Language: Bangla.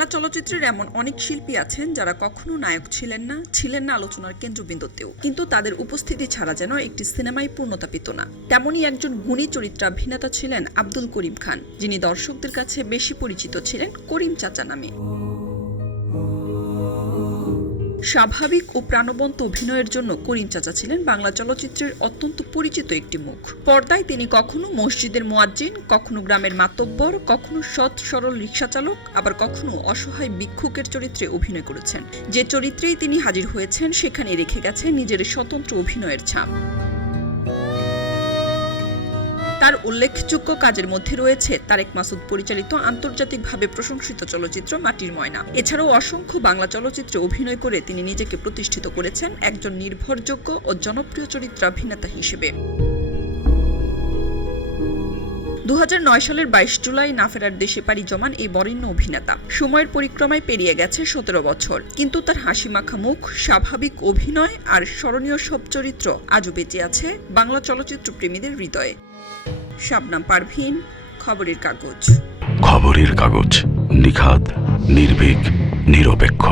বাংলা চলচ্চিত্রের এমন অনেক শিল্পী আছেন যারা কখনো নায়ক ছিলেন না আলোচনার কেন্দ্রবিন্দুতেও, কিন্তু তাদের উপস্থিতি ছাড়া যেন একটি সিনেমায় পূর্ণতা পেত না। তেমনই একজন গুণী চরিত্রাভিনেতা ছিলেন আব্দুল করিম খান, যিনি দর্শকদের কাছে বেশি পরিচিত ছিলেন করিম চাচা নামে। স্বাভাবিক ও প্রাণবন্ত অভিনয়ের জন্য করিম চাচা ছিলেন বাংলা চলচ্চিত্রের অত্যন্ত পরিচিত একটি মুখ। পর্দায় তিনি কখনো মসজিদের মুয়াজ্জিন, কখনো গ্রামের মাতব্বর, কখনো সৎ সরল রিকশাচালক, আবার কখনো অসহায় ভিক্ষুকের চরিত্রে অভিনয় করেছেন। যে চরিত্রেই তিনি হাজির হয়েছেন সেখানে রেখে গেছেন নিজের স্বতন্ত্র অভিনয়ের ছাপ। তার উল্লেখযোগ্য কাজের মধ্যে রয়েছে তারেক মাসুদ পরিচালিত আন্তর্জাতিকভাবে প্রশংসিত চলচ্চিত্র মাটির ময়না। এছাড়াও অসংখ্য বাংলা চলচ্চিত্রে অভিনয় করে তিনি নিজেকে প্রতিষ্ঠিত করেছেন একজন নির্ভরযোগ্য ও জনপ্রিয় চরিত্রাভিনেতা হিসেবে। 2009 সালের 22 জুলাই না ফেরার দেশে পাড়ি জমান এই বরেণ্য অভিনেতা। সময়ের পরিক্রমায় পেরিয়ে গেছে 17 বছর, কিন্তু তার হাসিমাখা মুখ, স্বাভাবিক অভিনয় আর স্মরণীয় সব চরিত্র আজও বেঁচে আছে বাংলা চলচ্চিত্র প্রেমীদের হৃদয়ে। শাবনাম পারভীন, খবরের কাগজ। খবরের কাগজ, নিখাদ, নির্ভীক, নিরপেক্ষ।